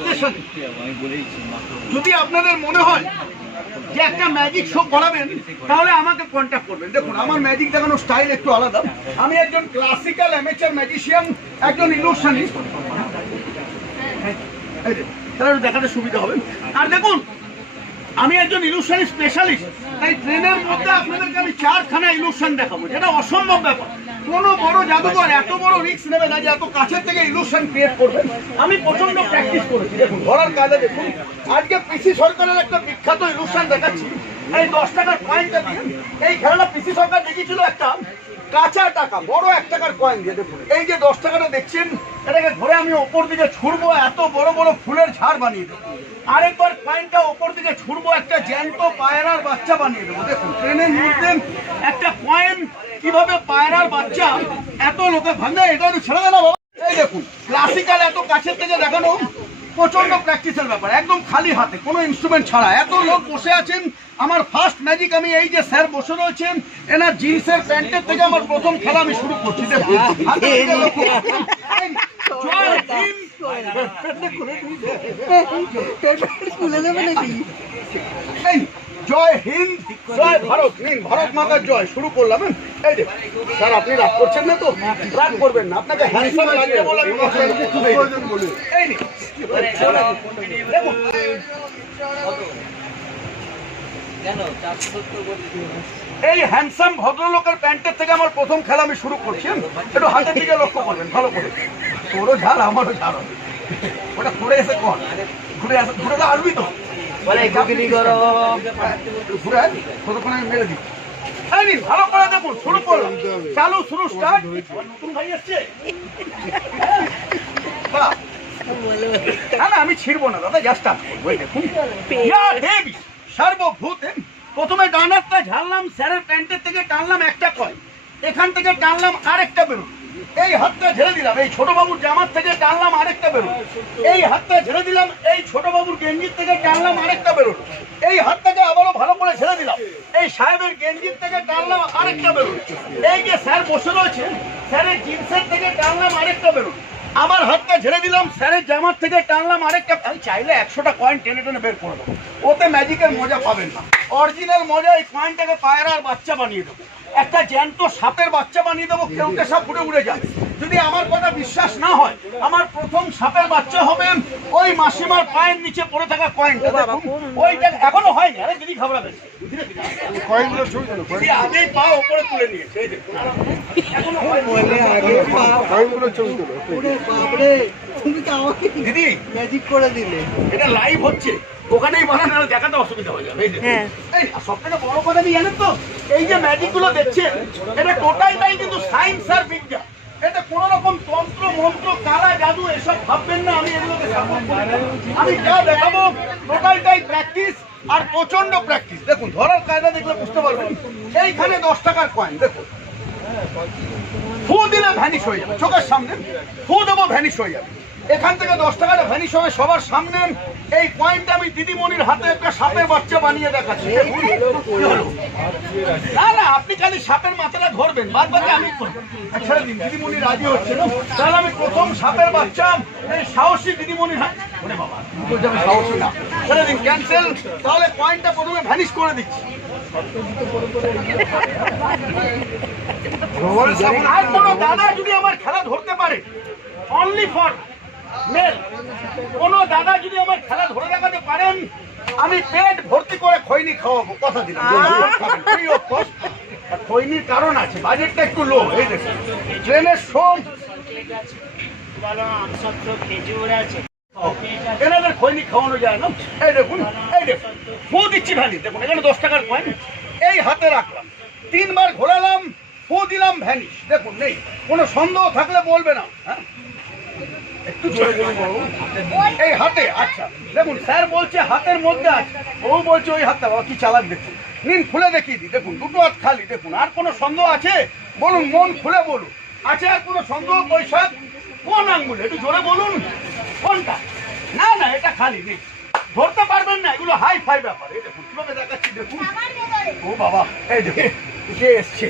আপনাদের সাথে যদি আপনাদের মনে হয় যে একটা ম্যাজিক শো করাবেন তাহলে আমাকে কন্ট্যাক্ট করবেন। দেখুন আমার ম্যাজিক দেখানোর স্টাইল একটু আলাদা। আমি একজন ক্লাসিক্যাল অ্যামেচার ম্যাজিশিয়ান, একজন ইলুশনিস্ট। তাহলে দেখাতে সুবিধা হবে। আর দেখুন আমি একজন ইলুশন স্পেশালিস্ট, তাই ট্রেনের মধ্যে আপনাদেরকে আমি 4খানা ইলুশন দেখাবো, যেটা অসম্ভব ব্যাপার। কোনো বড় জাদুঘর এত বড় রিস্ক নেবে না যে এত কাছের থেকে ইলুশন ক্রিয়েট করবেন। আমি প্রচন্ড প্র্যাকটিস করেছি। দেখুন ধরার কাজে দেখুন আজকে পিসি সরকারের একটা বিখ্যাত ইলুশন দেখাচ্ছি। এই 10 টাকার কয়েনটা দিয়ে এই খেলাটা পিসি সরকার দেখিয়েছিল একটা কাঁচা টাকা, বড় 1 টাকার কয়েন দিয়ে। দেখুন এই যে 10 টাকাটা দেখছেন, এটাকে ধরে আমি ওপর দিকে ছুড়বো, এত বড় বড় ফুলের ঝাড় বানিয়ে দেবো। আরেকবার কয়েনটা ওপর দিকে ছুড়বো, একটা জ্যান্ত পায়রার বাচ্চা বানিয়ে দেবো। দেখুন ট্রেনের মধ্যে একটা কয়েন কিভাবে পায়রার বাচ্চা এত লোকে ভাঙে, এটা ছেড়ে দেয় না বাবা। এই দেখুন ক্লাসিক্যাল এত কাছের থেকে দেখানো প্রচন্ড প্র্যাকটিসের ব্যাপার, একদম খালি হাতে, কোনো ইনস্ট্রুমেন্ট ছাড়া। এত লোক বসে আছেন। আমার ফার্স্ট ম্যাজিক আমি এই যে স্যার বসে রয়েছেন, এনার জিন্সের প্যান্টের থেকে আমার প্রথম খেলা আমি শুরু করছি। দেখুন জয় হিন্দ, জয় ভারত, ভারত মাতার জয়। শুরু করলাম। এই যে স্যার আপনি রাগ করছেন না তো? রাগ করবেন না, আপনাকে হ্যান্ডসাম লাগবে বলে আমি বলি। এই দেখুন এই হ্যান্ডসাম ভদ্রলোকের প্যান্টের থেকে আমার প্রথম খেলা আমি শুরু করছি। একটু হাতের দিকে লক্ষ্য করবেন ভালো করে। তোরও ঝাল আমারও ঝাল হবে, ওটা ঘুরে এসে কর, ঘুরে তো আসবি তো, ঘুরে কতক্ষণ আমি মেরে দিই। ভালো করে দেখুন শুরু করলাম, চালু শুরু স্টার্ট। নতুন ভাই আসছে না, আমি ছিড়বো না দাদা, জাস্ট দেখুন সর্বভূত। প্রথমে ডানারটা ঝাড়লাম, স্যারের প্যান্টের থেকে টানলাম একটা কয়েন, এখান থেকে টানলাম আরেকটা বেরোল, এই হাতটা ঝেড়ে দিলাম, এই ছোট বাবুর জামার থেকে টানলাম আরেকটা বেরোল, এই হাতটা ঝেড়ে দিলাম, এই ছোট বাবুর গেঞ্জির থেকে টানলাম আরেকটা বেরোল, এই হাতটাকে আবারও ভালো করে ঝেড়ে দিলাম, এই সাহেবের গেঞ্জির থেকে টানলাম আরেকটা বেরোল, এই যে স্যার বসে রয়েছে স্যারের জিন্সের থেকে টানলাম আরেকটা বেরোল, আমার হাতটা ঝেড়ে দিলাম, স্যারের জামার থেকে টানলাম আরেকটা। আমি চাইলে 100টা কয়েন টেনে টেনে বের করে দেবো, ওতে ম্যাজিকের মজা পাবেন না। অরিজিনাল মজা এই কয়েনটাকে পায়রার বাচ্চা বানিয়ে দেবো, একটা জ্যান্ত সাপের বাচ্চা বানিয়ে দেবো, কেউটে সাপ উড়ে উড়ে যাবে। যদি আমার কথা বিশ্বাস না হয়, আমার প্রথম সাপের বাচ্চা হবে ওই মাসিমার পায়ের নিচে পড়ে থাকা কয়েনটা। ওইটা এখনো হয়নি, আরে দিদি ঘাবড়াবেন, আগেই পা ওপরে তুলে নিয়েছে। দিদি ম্যাজিক করে দিলে, এটা লাইভ হচ্ছে, ওখানেই বানানো, দেখাতে অসুবিধা হয়ে যাবে। সব থেকে বড় কথা কি জানেন তো, এই যে ম্যাজিক গুলো দেখছেন এটা টোটালটাই কিন্তু সায়েন্স আর বিজ্ঞান। এটা কোন রকম তন্ত্র মন্ত্র কালা জাদু এসব ভাববেন না, আমি এগুলোকে সাপোর্ট করি না। আমি যা দেখাবো টোটালটাই প্র্যাকটিস আর প্রচন্ড প্র্যাকটিস। দেখুন ধরার কায়দা দেখলে বুঝতে পারবেন। এইখানে 10 টাকার কয়েন, দেখুন ফু দিলে ভ্যানিশ হয়ে যাবে, চোখের সামনে ফু দেবো ভ্যানিশ হয়ে যাবে। এখান থেকে 10 টাকাটা ভ্যানিশ হবে সবার সামনে। এই পয়েন্টটা আমি দিদিমণির হাতে একটা সাপের বাচ্চা বানিয়ে দেখাচ্ছি। না না, আপনি খালি সাপের মাথাটা ধরবেন, বাদ বাকি আমি করবো। ছেড়ে দিন, দিদিমণি রাজি হচ্ছে না। তাহলে আমি প্রথম সাপের বাচ্চা এই সাহসী দিদিমণির হাতে, বাবা সাহসী না, ছেড়ে দিন, ক্যান্সেল। তাহলে পয়েন্টটা প্রথমে ভ্যানিশ করে দিচ্ছি। আর কোন দাদা যদি আমার খেলা ধরতে পারে, অনলি ফর মেল, কোন দাদা যদি আমার খেলা ধরে দেখাতে পারেন, আমি পেট ভর্তি করে খৈনি খাওয়াবো, কথা দিলাম। খৈনির কারণ আছে, বাজেটটা একটু লো। এই দেখুন ট্রেনের শো, এনাদের খৈনি খাওয়ানো যায় না। এই দেখুন, এই দেখুন ফু দিচ্ছি ভ্যানিশ। দেখুন এখানে 10 টাকার কয়েন, এই হাতে রাখলাম, 3 বার ঘোরালাম, ফু দিলাম ভ্যানিশ। দেখুন নেই, কোনো সন্দেহ থাকলে বলবে না। হ্যাঁ একটু জোরে বলুন, এই হাতে। আচ্ছা দেখুন স্যার বলছে হাতের মধ্যে আছে, ও বলছে ওই হাতটা, কি চালাক দেখুন। নিন খুলে দেখিয়ে দিই, দেখুন দুটো হাত খালি। দেখুন আর কোনো সন্দেহ আছে বলুন, মন খুলে বলুন। আছে আর কোনো সন্দেহ? বৈশাখ কোন আঙ্গুলে, একটু জোরে বলুন কোনটা? না না এটা খালি নেই, ধরতে পারবেন না, এগুলো হাই ফাই ব্যাপার। এই দেখুন কিভাবে দেখাচ্ছি, দেখুন। ও বাবা, এই দেখুন কে এসছে,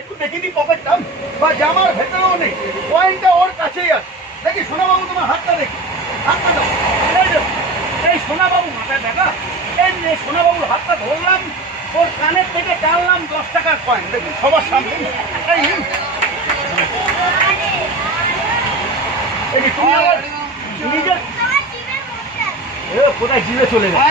একটু দেখিয়ে দিই পকেটটা, বা জামার ভেতরেও নেই, পয়েন্টটা ওর কাছেই আছে। দেখি সোনাবাবু তোমার হাতটা দেখি, হাতটা দাও। সোনাবাবু মাথায় দেখা, এই নিয়ে সোনাবাবুর হাতটা ধরলাম, ওর কানের থেকে টানলাম 10 টাকার কয়েন, দেখুন সবার সামনে। এই যে তুমি আবার নিজের কোথায় জিভে চলে যায়,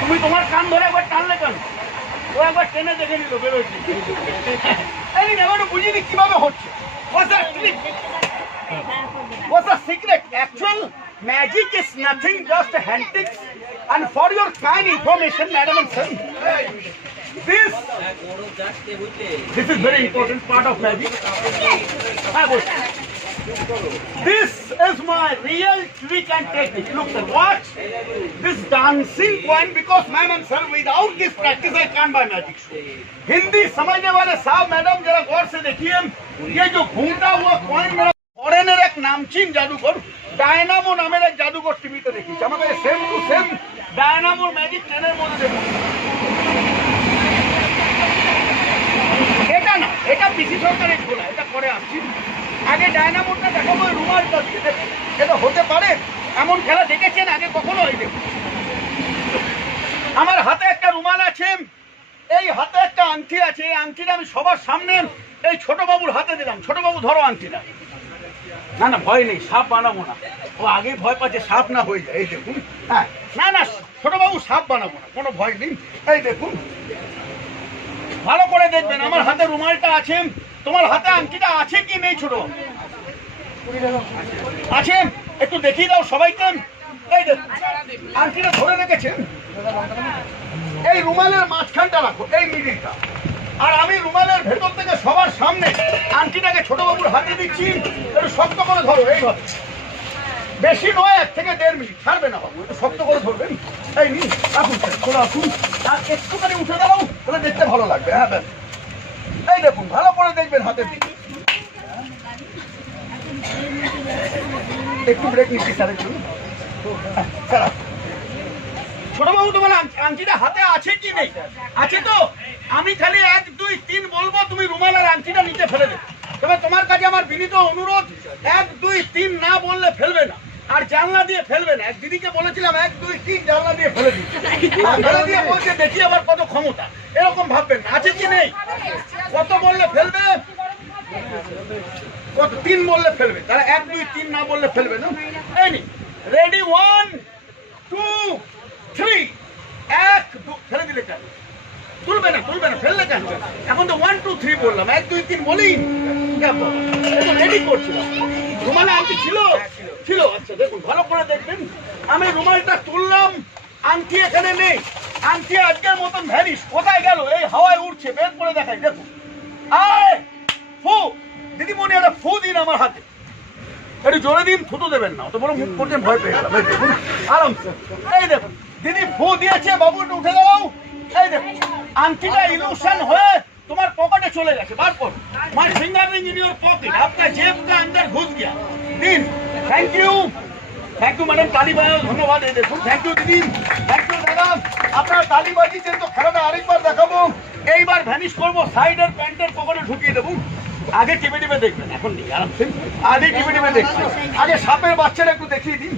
তুমি তোমার কান ধরে একবার টানলে কেন? ও একবার টেনে দেখে নিল বেরোচ্ছে। এই এবারে বুঝিনি কিভাবে হচ্ছে। What's the secret? Actual magic is nothing, just a handtricks. And for your kind information, madam and sir, this is very important part of magic. This is my real trick and technique. Look, sir, watch this dancing coin, because ma'am and sir, without this practice, I can't buy magic show. Hindi समझने वाले साहब madam जरा गौर से देखिए, ये जो घूमता हुआ कॉइन मेरा फॉरेनर एक नामचीन जादूगर ডায়নামো নামের এক জাদুঘর টিভিতে দেখিয়েছে আমাকে, সেম টু সেম ডায়নামোর ম্যাজিক ট্রেনের মধ্যে দেখুন। এটা না, এটা পিসি সরকারের খোলা, এটা পরে আসছি। আগে ডায়নামোটা দেখাবো রুমালটা দিয়ে, দেখুন এটা হতে পারে এমন খেলা দেখেছেন আগে কখনো? এই দেখুন আমার হাতে একটা রুমাল আছে, এই হাতে একটা আংটি আছে, এই আংটিটা আমি সবার সামনে এই ছোট বাবুর হাতে দিলাম। ছোট বাবু ধরো আংটিটা। না না ভয় নেই, সাপ বানাবো না। ও আগে ভয় পাচ্ছে সাপ না হয়ে যায়। এই দেখুন, হ্যাঁ না না ছোট বাবু সাপ বানাবো না, কোনো ভয় নেই। এই দেখুন ভালো করে দেখবেন, আমার হাতে রুমালটা আছে, তোমার হাতে আংটিটা আছে কি নেই? ছোট বাবু আছে, একটু দেখিয়ে দাও সবাইকে। এই দেখুন আংটিটা ধরে রেখেছেন, এই রুমালের মাঝখানটা রাখো, এই মিডিলটা। আর আমি রুমালের ভেতর থেকে সবার সামনে আংটিটাকে ছোট বাবুর হাতে দিচ্ছি, একটু শক্ত করে ধরো, এইভাবে। বেশি নয়, 1 থেকে 1.5 মিনিট, ছাড়বে না বাবু, একটু শক্ত করে ধরবেন। এই নিন আসুন, চলে আসুন, আর একটুখানি উঠে দাও, তাহলে দেখতে ভালো লাগবে। হ্যাঁ ব্যাস, এই দেখুন ভালো করে দেখবেন হাতের দিকে। একটু ব্রেক নিচ্ছি স্যার, একটু ছোট বাবু তোমার আংটিটা হাতে আছে কি নেই? আছে তো? আমি খালি 1, 2, 3 বলবো, তুমি রুমাল আর আংটিটা নিচে ফেলে দেবে। তবে তোমার কাছে আমার বিনীত অনুরোধ, 1, 2, 3 না বললে ফেলবে না, আর জানলা দিয়ে ফেলবে না। এক দিদিকে বলেছিলাম 1, 2, 3 জানলা দিয়ে ফেলে দিচ্ছে, ফেলে দিয়ে বলছে দেখি আবার কত ক্ষমতা, এরকম ভাববেন। আছে কি নেই? কত বললে ফেলবে? কত? 3 বললে ফেলবে, তাহলে 1, 2, 3 না বললে ফেলবে না। এই নি রেডি, 1, 2, 3, 1, 2 ফেলে দিলে কেন? তুলবে না, তুলবে না, ফেললে কেন? এখন তো 1, 2, 3 বললাম, 1, 2, 3 বলি রেডি করছিলাম। রুমালে আংটি ছিল? ছিল। আচ্ছা দেখুন ভালো করে দেখবেন, আমি রুমালটা তুললাম, আংটি এখানে নেই, আংটি আজকের মতন ভ্যানিশ। কোথায় গেল? এই হাওয়ায় উঠছে, বের করে দেখাই, দেখুন। আয় ফু, দিদিমণি একটা ফু দিন আমার হাতে, একটু জোরে দিন, থুতু দেবেন না, অত বড় মুখ করছেন, ভয় পেয়ে গেলাম। এই দেখুন আরামসে, এই দেখুন দিদি ফু দিয়েছে, বাবু একটু উঠে দাও। এই দেখুন আংটিটা ইলুশন হয়ে তোমার পকেটে চলে গেছে, বার করো। মাই finger ring in your pocket, आपका जेब का अंदर घुस गया। दिन थैंक यू ম্যাডাম, তালি বাজাও, ধন্যবাদ। এই দেখুন থ্যাংক ইউ দিদি, থ্যাংক ইউ দাদা, আপনারা তালি বাজিয়েছেন তো খেলাটা আরেকবার দেখাবো। এইবার ভ্যানিশ করবো, সাইডের প্যান্টের পকেটে ঢুকিয়ে দেবো। আগে টিপে টিপে দেখবেন, এখন নেই, আরামসে আগে টিপে টিপে দেখবেন। আগে সাপের বাচ্চাটা একটু দেখিয়ে দিন।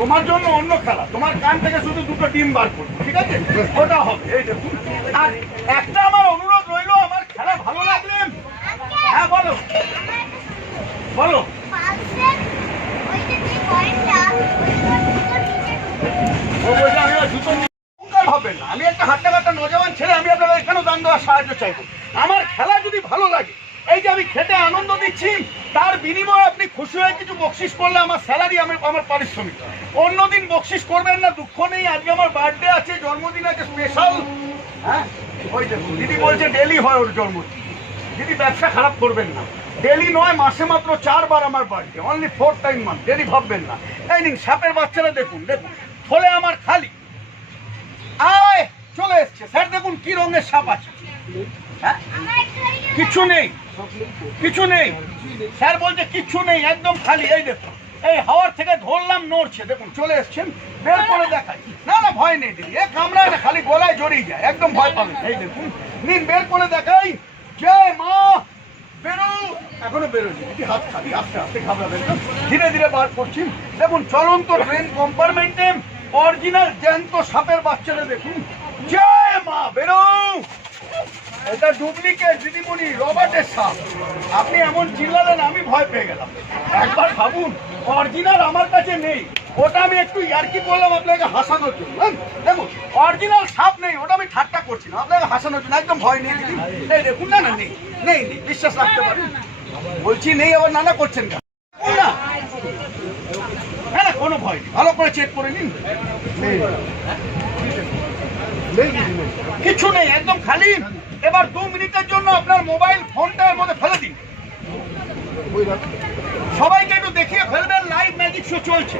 তোমার জন্য অন্য খেলা, তোমার কান থেকে শুধু 2টো ডিম বার করবো, ঠিক আছে? ওটা হবে। এই দেখুন, আর একটা আমার অনুরোধ রইলো, আমার খেলা ভালো লাগলে, হ্যাঁ বলো বলো। হবে না, আমি একটা হাট্টা নজওয়ান ছেলে, আমি আপনাদের এখানেও দান দেওয়ার সাহায্য চাইবো। আমার খেলা যদি ভালো লাগে, এই যে আমি খেতে আনন্দ দিচ্ছি, তার বিনিময়ে আপনি খুশি হয়ে কিছু বকশিস করলে আমার স্যালারি, আমার পারিশ্রমিক। অন্যদিন বকশিস করবেন না, দুঃখ নেই। আজকে আমার বার্থডে আছে, জন্মদিন আছে স্পেশাল। হ্যাঁ ওই দেখুন দিদি বলছে ডেলি হয় ওর জন্মদিন। দিদি ব্যবসা খারাপ করবেন না, ডেলি নয়, মাসে মাত্র 4 বার আমার birthday, only 4 time month, daily ভাববেন না। এই নিন সাপের বাচ্চারা দেখুন, দেখুন ফলে আমার খালি আয় চলে এসছে। স্যার দেখুন কি রঙের সাপ আছে, হ্যাঁ কিছু নেই, কিছু নেই। স্যার বলছে কিচ্ছু নেই, একদম খালি। এই দেখুন এই হাওয়ার থেকে ধরলাম, নড়ছে, দেখুন চলে এসছেন। বের করে দেখাই, না না ভয় নেই দিদি, এ কামড়ায় না, খালি গলায় জড়িয়ে যায়, একদম ভয় পাবেন। এই দেখুন নিন বের করে দেখাই। জয় মা, বেরো। এখনো বেরোয়নি, দিদি হাত খালি, আস্তে আস্তে ঘাবড়াবেন না, ধীরে ধীরে বার করছি। দেখুন চলন্ত ট্রেন কম্পার্টমেন্টে অরিজিনাল জ্যান্ত সাপের বাচ্চারা দেখুন। জয় মা, বেরো। এটা ডুপ্লিকেট দিদিমণি, রবার্টের সাপ। আপনি এমন চিল্লালেন আমি ভয় পেয়ে গেলাম। একবার ভাবুন, অরিজিনাল আমার কাছে নেই, ওটা আমি একটু ইয়ার্কি করলাম আপনাকে হাসানোর জন্য। দেখুন অরিজিনাল সাপ নেই, ওটা আমি ঠাট্টা করছি না, আপনাকে হাসানোর জন্য। একদম ভয় নেই দিদি, এই দেখুন। না না নেই নেই নেই, বিশ্বাস রাখতে পারেন। বলছি নেই, আবার নানা করছেন কেন? না হ্যাঁ, কোনো ভয় নেই, ভালো করে চেক করে নিন। কিছু নেই, একদম খালি। এবার 2 মিনিটের জন্য আপনার মোবাইল ফোনটা এর মধ্যে ফেলে দিন। সবাইকে একটু দেখিয়ে ফেলবেন, লাইভ ম্যাজিক শো চলছে।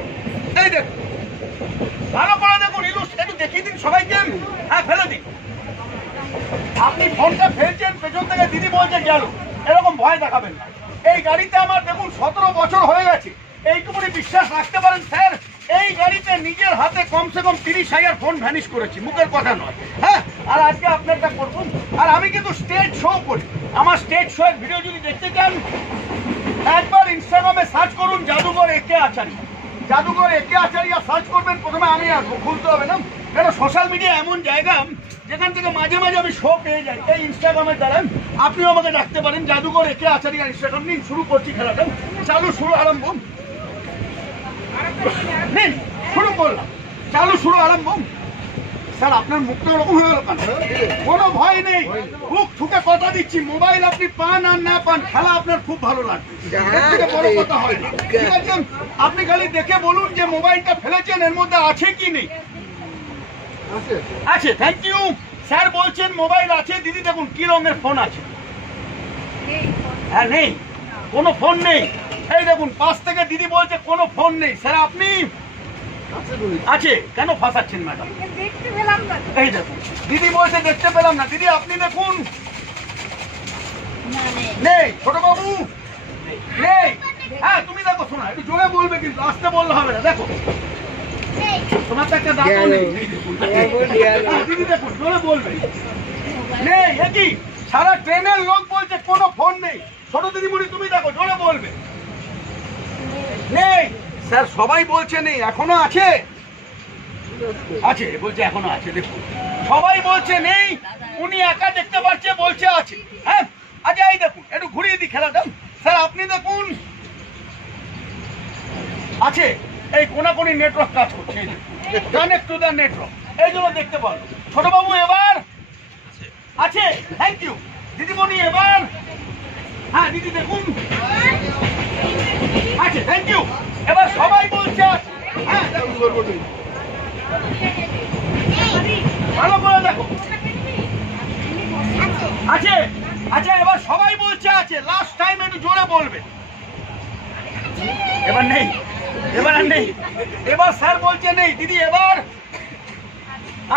এই দেখুন, ভালো করে দেখুন, একটু দেখিয়ে দিন সবাইকে। হ্যাঁ ফেলে দিন। আপনি ফোনটা ফেলছেন, পেছন থেকে দিদি বলছে গেল, এরকম ভয় দেখাবেন না। এই গাড়িতে আমার দেখুন 17 বছর হয়ে গেছে, এইটুকুনি বিশ্বাস রাখতে পারেন স্যার। এই গাড়িতে নিজের হাতে কমসে কম 30,000 ফোন ভ্যানিশ করেছি, মুখের কথা নয়। হ্যাঁ, আর আজকে আপনারটা করব। আর আমি কিন্তু স্টেজ শো করি। আমার স্টেজ শো এর ভিডিও যদি দেখতে চান, একবার ইনস্টাগ্রামে সার্চ করুন জাদুঘর একে আচারিয়া। জাদুঘর একে আচারিয়া সার্চ করবেন, প্রথমে আমি আসবো, খুলতে হবে না। কেন সোশ্যাল মিডিয়া এমন জায়গা যেখান থেকে মাঝে মাঝে আমি শো পেয়ে যাই। এই ইনস্টাগ্রামের দ্বারা আপনিও আমাকে ডাকতে পারেন, জাদুঘর একে আচারিয়া ইনস্টাগ্রাম নিন। শুরু করছি খেলাটা, চালু শুরু আরম্ভ। নিন, শুরু করলাম, চালু শুরু আরম্ভ। স্যার আপনার মুখটা ওরকম হয়ে গেল কেন? কোনো ভয় নেই, মুখ ঠুকে কথা দিচ্ছি, মোবাইল আপনি পান আর না পান, খেলা আপনার খুব ভালো লাগবে, এর থেকে বড় কথা হয় না। ঠিক আছে, আপনি খালি দেখে বলুন যে মোবাইলটা ফেলেছেন এর মধ্যে আছে কি নেই। আছে, থ্যাংক ইউ স্যার। বলছেন মোবাইল আছে। দিদি দেখুন কি রঙের ফোন আছে? হ্যাঁ নেই, কোনো ফোন নেই। এই দেখুন পাশ থেকে দিদি বলছে কোনো ফোন নেই। স্যার আপনি আছে কেন ফাঁসাচ্ছেন ম্যাডাম? এই দেখুন দিদি বলছে দেখতে পেলাম না। দিদি আপনি দেখুন, নেই। ছোট বাবু নেই। হ্যাঁ তুমি দেখো, শোনা একটু জোরে বলবে, কিন্তু আসতে বললে হবে না। দেখো তোমার তো একটা দাঁতও নেই। দিদি দেখুন জোরে বলবে, নেই। একই সারা ট্রেনের লোক বলছে কোনো ফোন নেই। ছোট দিদিমণি তুমি দেখো, জোরে বলবে, নেই। স্যার সবাই বলছে নেই, এখনো আছে। আছে বলছে এখনো আছে। দেখুন সবাই বলছে নেই, উনি একা দেখতে পাচ্ছে, বলছে আছে। হ্যাঁ আচ্ছা এই দেখুন, একটু ঘুরিয়ে দিই খেলাটা। স্যার আপনি দেখুন আছে। এই কোনাকুনি নেটওয়ার্ক কাজ করছে, কানেক্ট টু দ্য নেটওয়ার্ক, এই জন্য দেখতে পারো। ছোটবাবু এবার আছে, থ্যাংক ইউ। দিদিমণি এবার, হ্যাঁ দিদি দেখুন আছে, থ্যাংক ইউ। এবার সবাই বলছে আছে। হ্যাঁ ভালো করে দেখো, আছে। আচ্ছা এবার সবাই বলছে আছে। লাস্ট টাইম একটু জোরে বলবে। এবার নেই, এবার আর নেই। এবার স্যার বলছে নেই। দিদি এবার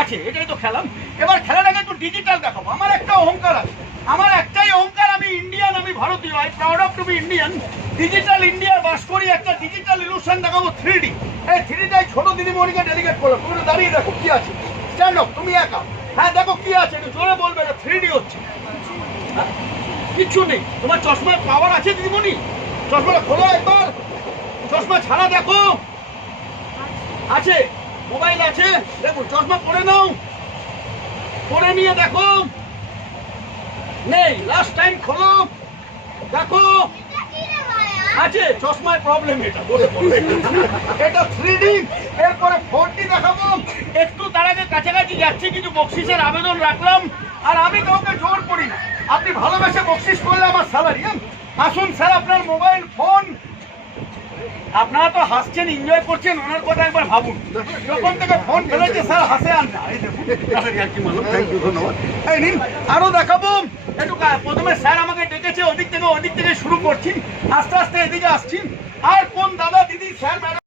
আছে। এটাই তো খেলাম। এবার খেলাটাকে একটু ডিজিটাল দেখাবো। আমার একটা অহংকার আছে, আমার একটাই অহংকার, আমি ইন্ডিয়ান, আমি ভারতীয়। I proud of to be Indian. Digital ইন্ডিয়ার বাস করি, একটা ডিজিটাল ইলুশন দেখাবো 3D। এই 3Dটাই ছোট দিদিমণিকে ডেলিগেট করলাম। তুমি দাঁড়িয়ে দেখো কি আছে। স্ট্যান্ড আপ, তুমি একা। হ্যাঁ দেখো কি আছে, একটু জোরে বলবে। এটা 3D হচ্ছে, কিচ্ছু নেই। তোমার চশমার পাওয়ার আছে দিদিমণি? চশমাটা খোলো একবার, চশমা ছাড়া দেখো। আছে, মোবাইল আছে। দেখো চশমা পরে নাও, পরে নিয়ে দেখো। নেই, লাস্ট টাইম খোলো, দেখো আছে। চশমায় প্রবলেম, এটা এটা 3D। এরপরে 4D দেখাবো। একটু তার আগে কাছাকাছি যাচ্ছি, কিছু বকশিসের আবেদন রাখলাম। আর আমি কাউকে জোর করি না, আপনি ভালোবেসে বকশিস করলে আমার স্যালারি। আসুন স্যার, আপনার মোবাইল ফোন। আপনারা তো হাসছেন, এনজয় করছেন, ওনার কথা একবার ভাবুন। যখন থেকে ফোন ফেলেছে স্যার হাসে আর না। এই দেখুন, থ্যাংক ইউ, ধন্যবাদ। এই নিন, আরো দেখাবো। একটু প্রথমে স্যার আমাকে ডেকেছে ওদিক থেকে শুরু করছি, আস্তে আস্তে এদিকে আসছি। আর কোন দাদা দিদি স্যার ম্যাডাম